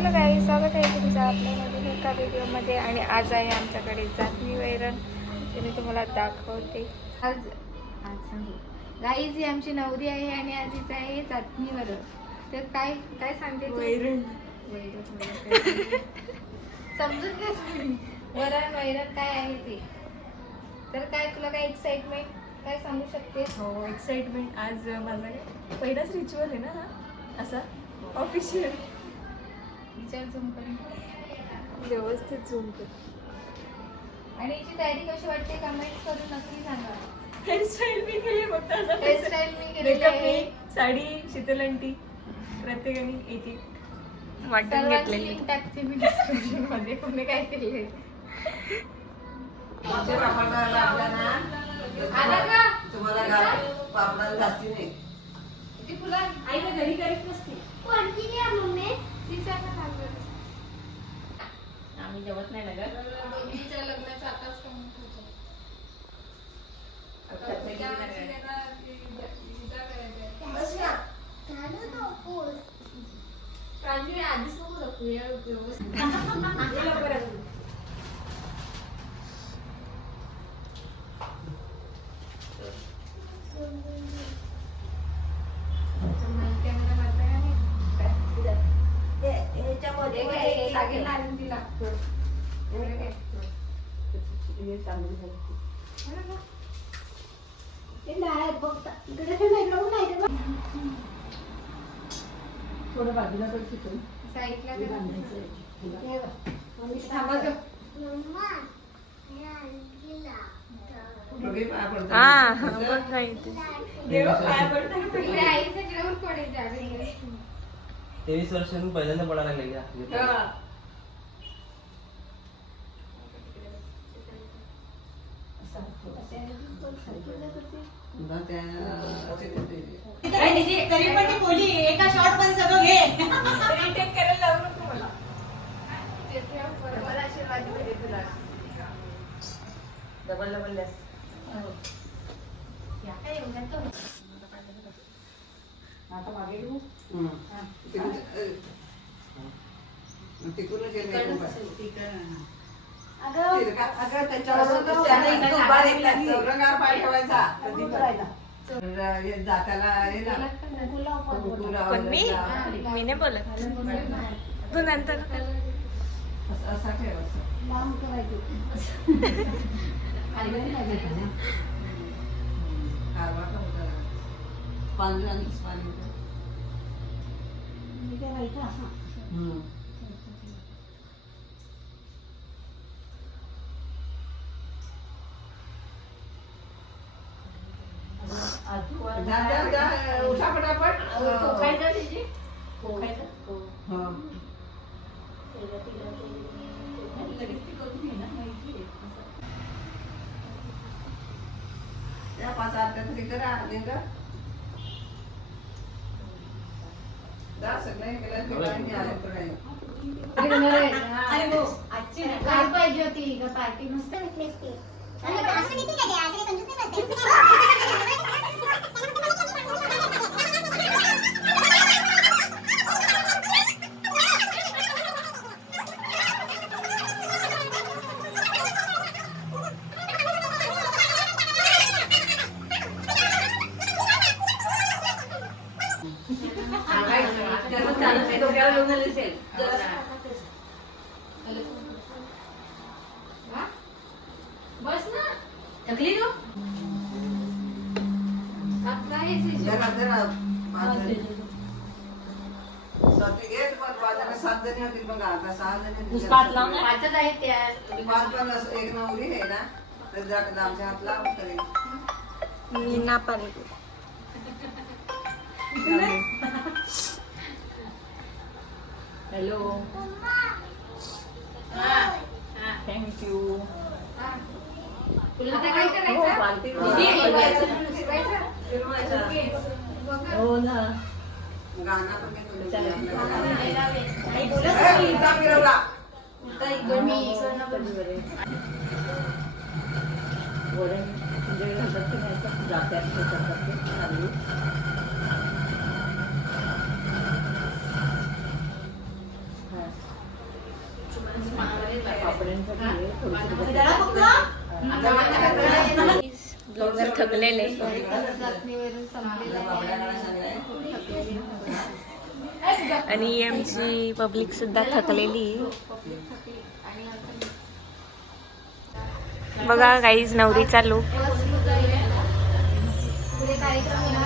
Hello गाई स्वागत आहे तुमचं आपल्या नवीन एका व्हिडिओमध्ये. आणि आज आहे आमच्याकडे जातमी वैरण ते मी तुम्हाला दाखवते. आज आज सांगू गाईज ही आमची नवरी आहे आणि आज हिचं आहे जातमी वरण. तर काय काय सांगते? वैरण. वैरण. समजून घ्या वरण वैरण काय आहे ते? तर काय तुला काय एक्साइटमेंट काय सांगू शकते? हो एक्साइटमेंट आज माझा पहिलाच रिच्युअल आहे ना हा? असा? ऑफिशियल विचार झूम व्यवस्थित झूम कर. आणि याची तयारी कशी वाटते? कमेंट करून नक्की सांगा. हेअरस्टाईल मी केली फक्त असं हेअरस्टाईल मी केलेली मेकअप आहे. मी साडी शीतलंटी प्रत्येकाने एक एक वाटून घेतलेली. लिंक टाकते मी डिस्क्रिप्शनमध्ये. कोणी काय केले तुम्हाला पापडाला घातली नाही. ती फुलं? आईला घरी करीत नसते. ती सांगा सांगत. आम्ही जेवत नाही ना बहिणीच्या लग्नाचं आताच comment होतं. त्या आजी त्यांना ती- विचार करायचा. प्रांजली मी आधीच नको दाखवू, या व्यवस्थित. कॅमेरा मारता का नाही? हे काय, हे लागेल थोडं बाजूला कर तिथून. साईडला हे करा. बांधायचं. थांबा बघे पाया पडतात. हा असं. बघ नाही ते. देवा पाया इकडे आईच्या जिरावर पडेल जागा. तेवीस वर्षांनी पहिल्यांदा पडायला लागले का हा. असं थोडंसं. पुन्हा त्या असे करते. तरी पण ती बोली एका शॉर्टमध्ये सगळं घे Retake करायला लावू नको मला. बरोबर आशीर्वाद भेटेल तुला. डबल डबल लॅस. आता मागे घेऊ हं. तिकडूनच. अगं त्याच्यावर असं त्याने इकडे उभा राहिला. चौरंगावर पाय ठेवायचा. तर जात्याला ना, कुंकू लावायचा. पण मी मी नाही बोलत. तू नंतर असं- असा ठेवायचा. कारवा का होता. ना. पांढऱ्यानेच पाणी होतं. हं. जा, जा, जा, उठा पटापट. हं. त्या पाच आरत्या तरी करा हो. आजची काय पाहिजे होती? ग पार्टी मस्त त्याचं चालत बस ना. थकली बाजूला. सात जणी होतील बघा आता सहा जणी. पाचच आहेत त्या पाच पण असं एक नवरी आहे ना तर आमच्या हात लाव तरी. मी ना पाणी हॅलो थँक्यू? फिरवायचं? फिरवायचा. हो ना. फिरवला. वरण म्हणजे घालतात की नाही जात्यात ब्लॉगर थकलेले. आणि आमची पब्लिक सुद्धा थकलेली. बघा गाईज नवरीचा लुक कार्यक्रम